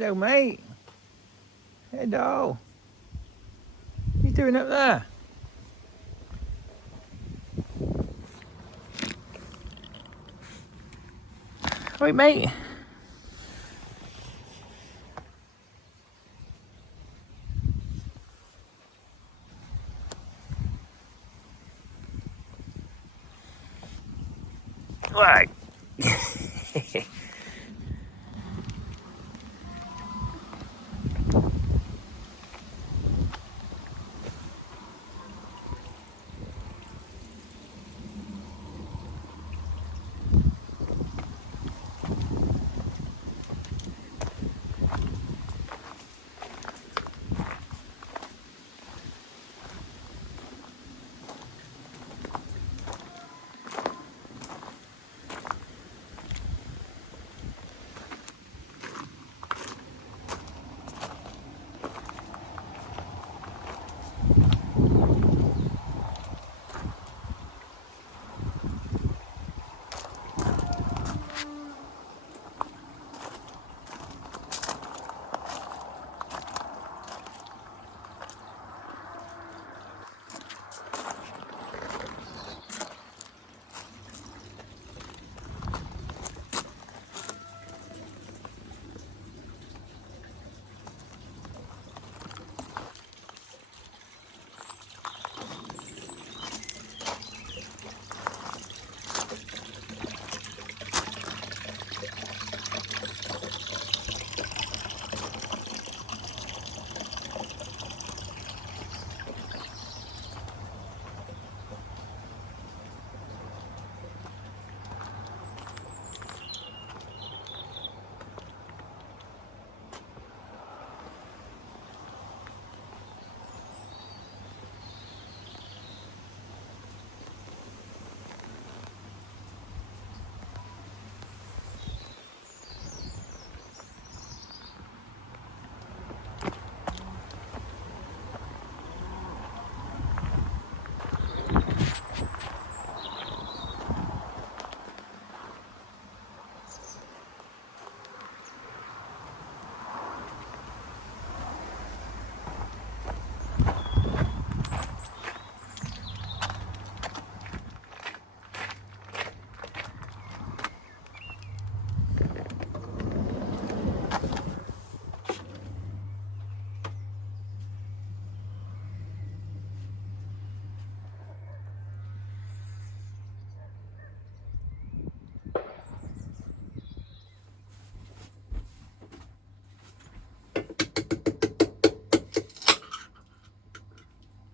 Hello, mate. Hello. What are you doing up there? Right, mate. Right.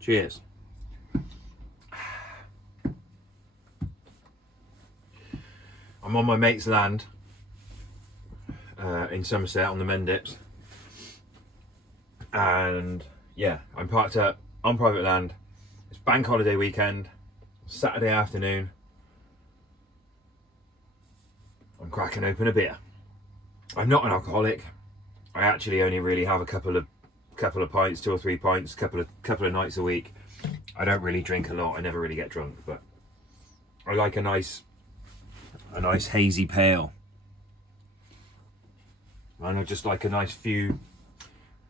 Cheers. I'm on my mate's land in Somerset on the Mendips, and yeah, I'm parked up on private land. It's bank holiday weekend, Saturday afternoon. I'm cracking open a beer. I'm not an alcoholic. I actually only really have a couple of pints, 2 or 3 pints, couple of nights a week. I don't really drink a lot. I never really get drunk, but I like a nice hazy pale. And I just like a nice few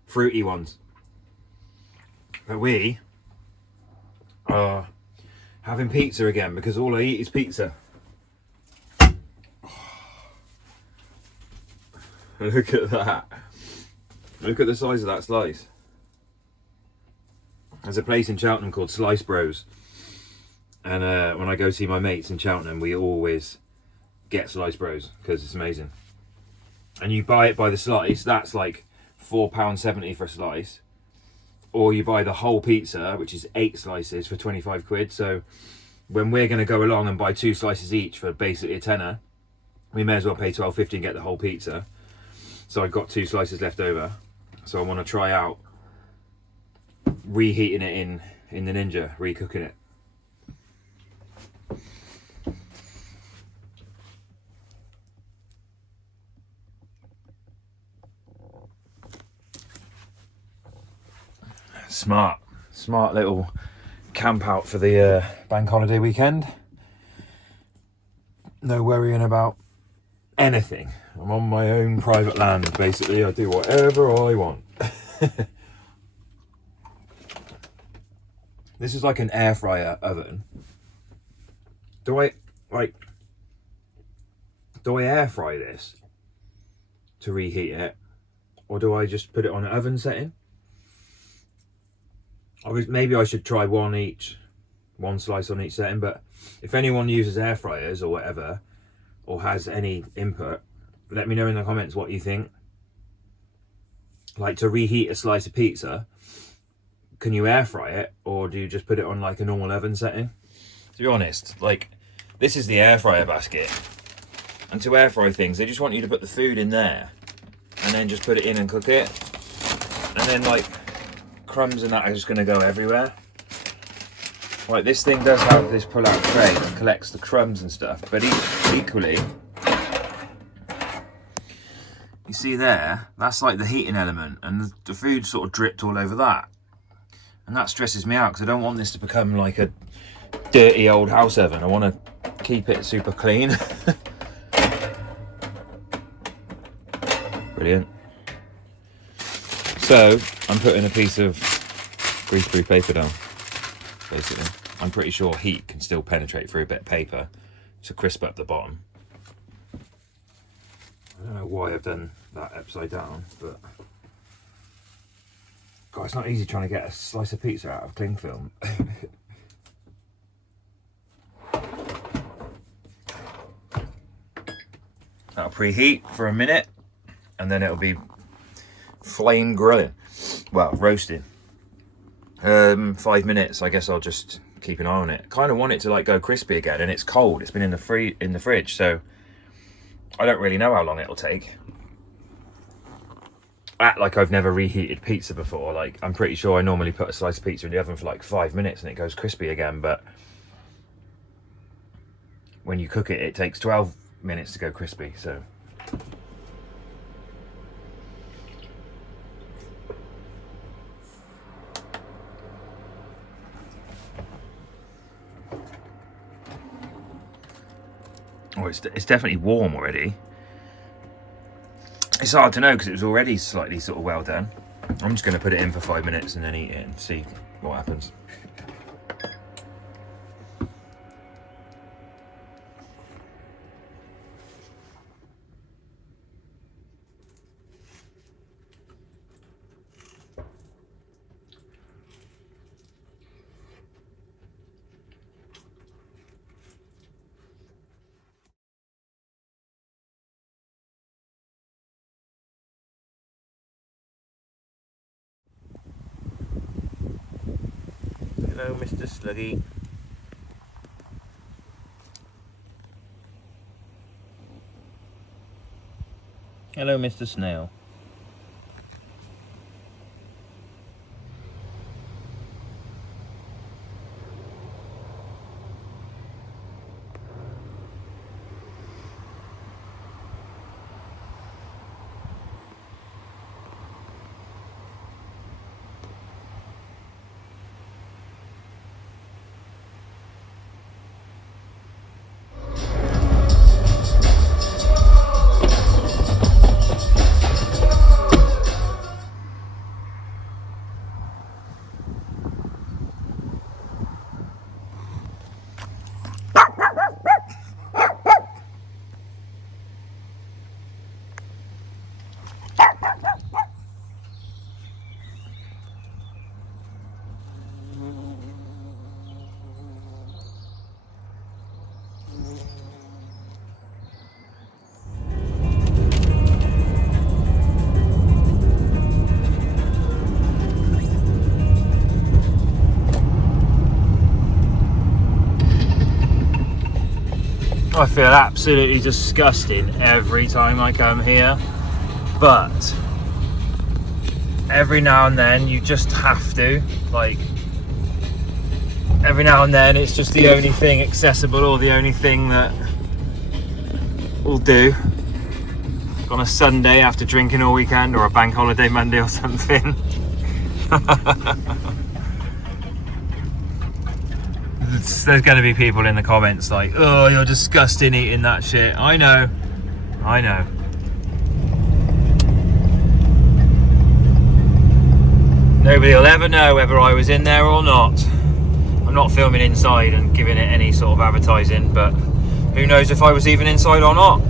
fruity ones. But we are having pizza again because all I eat is pizza. Look at that. Look at the size of that slice. There's a place in Cheltenham called Slice Bros. And when I go see my mates in Cheltenham, we always get Slice Bros because it's amazing. And you buy it by the slice, that's like £4.70 for a slice. Or you buy the whole pizza, which is 8 slices for 25 quid. So when we're going to go along and buy 2 slices each for basically a tenner, we may as well pay £12.50 and get the whole pizza. So I've got 2 slices left over. So I want to try out reheating it in the Ninja, recooking it. Smart little camp out for the bank holiday weekend. No worrying about anything. I'm on my own private land, basically. I do whatever I want. This is like an air fryer oven. Do I air fry this to reheat it, or do I just put it on an oven setting? Maybe I should try one slice on each setting. But if anyone uses air fryers or whatever, or has any input, let me know in the comments what you think. Like, to reheat a slice of pizza, can you air fry it, or do you just put it on like a normal oven setting? To be honest, like, this is the air fryer basket, and to air fry things, they just want you to put the food in there and then just put it in and cook it, and then like crumbs and that are just going to go everywhere. Like, this thing does have this pull out tray that collects the crumbs and stuff, but equally, you see there, that's like the heating element, and the food sort of dripped all over that. And that stresses me out, because I don't want this to become like a dirty old house oven. I want to keep it super clean. Brilliant. So I'm putting a piece of greaseproof paper down, basically. I'm pretty sure heat can still penetrate through a bit of paper to crisp up the bottom. I don't know why I've done that upside down, but God, it's not easy trying to get a slice of pizza out of cling film. That'll preheat for a minute, and then it'll be flame grilling. Well, roasting. 5 minutes. I guess I'll just keep an eye on it. Kind of want it to like go crispy again, and it's cold. It's been in the fridge, so I don't really know how long it'll take. Act like I've never reheated pizza before. Like, I'm pretty sure I normally put a slice of pizza in the oven for like 5 minutes and it goes crispy again, but when you cook it, it takes 12 minutes to go crispy, so. Oh, it's definitely warm already. It's hard to know because it was already slightly sort of well done. I'm just going to put it in for 5 minutes and then eat it and see what happens. Hello, Mr. Sluggy. Hello, Mr. Snail. I feel absolutely disgusting every time I come here, but every now and then you just have to, like, every now and then it's just the only thing accessible, or the only thing that will do on a Sunday after drinking all weekend, or a bank holiday Monday or something. There's going to be people in the comments like, oh, you're disgusting eating that shit. I know, I know. Nobody will ever know whether I was in there or not. I'm not filming inside and giving it any sort of advertising, but who knows if I was even inside or not.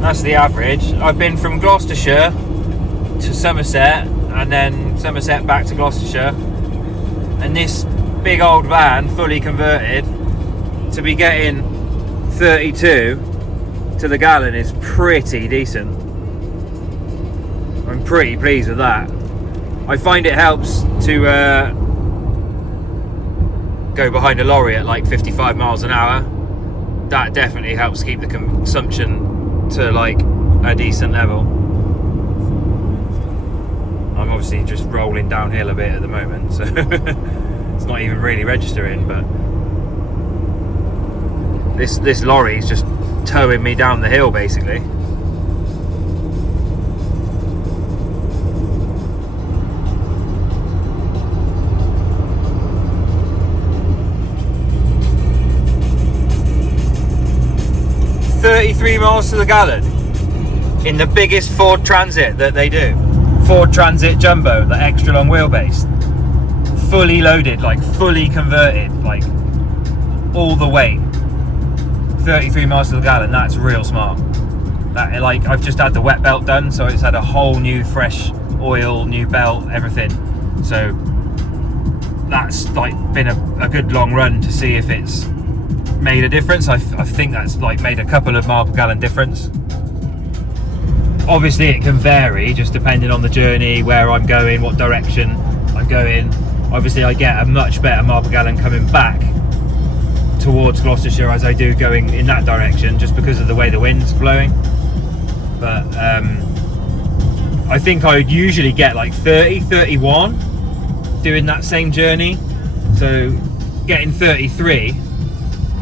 That's the average. I've been from Gloucestershire to Somerset and then Somerset back to Gloucestershire, and this big old van, fully converted, to be getting 32 to the gallon is pretty decent. I'm pretty pleased with that. I find it helps to go behind a lorry at like 55 miles an hour. That definitely helps keep the consumption to like a decent level. I'm obviously just rolling downhill a bit at the moment, so it's not even really registering, but this lorry is just towing me down the hill basically. $33 miles to the gallon in the biggest Ford Transit that they do. Ford Transit Jumbo, the extra long wheelbase, fully loaded, like fully converted, like all the weight. 33 miles to the gallon. That's real smart. That, like, I've just had the wet belt done, so it's had a whole new fresh oil, new belt, everything. So that's like been a good long run to see if it's made a difference. I think that's like made a couple of mile per gallon difference. Obviously it can vary just depending on the journey, where I'm going, what direction I'm going. Obviously I get a much better mile per gallon coming back towards Gloucestershire as I do going in that direction, just because of the way the wind's blowing. But I think I would usually get like 30, 31 doing that same journey. So getting 33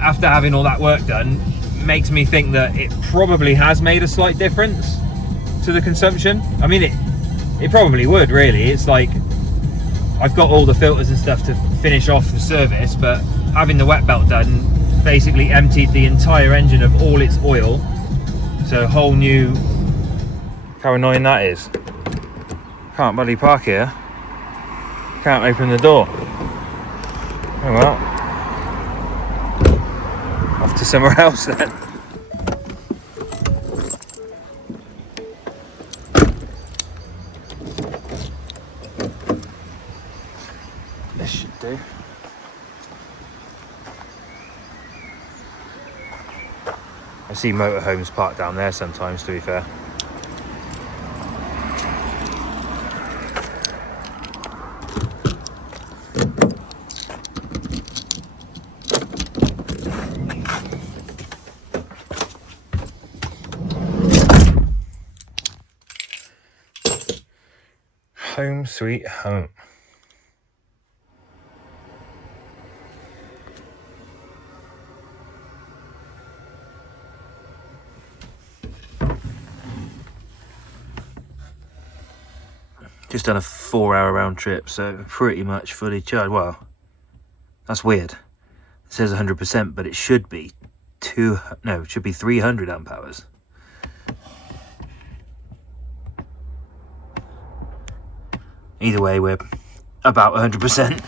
after having all that work done makes me think that it probably has made a slight difference to the consumption. I mean, it probably would, really. It's like I've got all the filters and stuff to finish off the service, but having the wet belt done basically emptied the entire engine of all its oil. So a whole new... How annoying that is. Can't bloody park here. Can't open the door. Oh well. Off to somewhere else then. This should do. I see motorhomes parked down there sometimes, to be fair. Home sweet home. Just done a 4-hour round trip, so pretty much fully charged. Well, that's weird. It says 100%, but it should be it should be 300 amp hours. Either way, we're about 100%.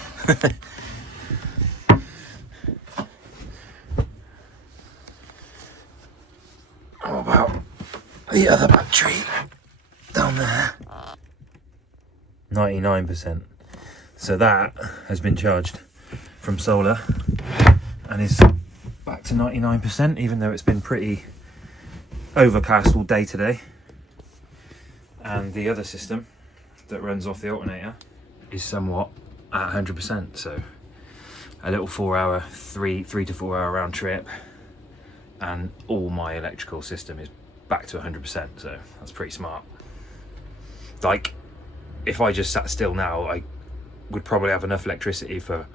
What about the other battery down there? 99%. So that has been charged from solar and is back to 99%, even though it's been pretty overcast all day today. And the other system that runs off the alternator is somewhat at 100%. So a little 3 to 4 hour round trip and all my electrical system is back to 100%, so that's pretty smart. Like, if I just sat still now, I would probably have enough electricity for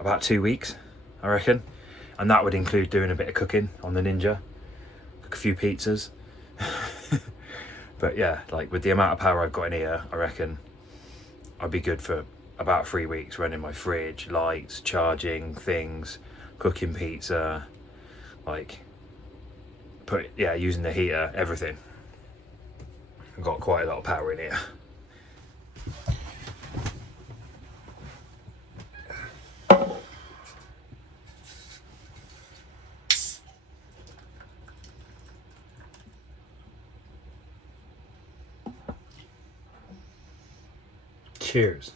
about 2 weeks, I reckon. And that would include doing a bit of cooking on the Ninja, cook a few pizzas. But yeah, like with the amount of power I've got in here, I reckon I'd be good for about 3 weeks running my fridge, lights, charging things, cooking pizza, like using the heater, everything. I've got quite a lot of power in here. Cheers.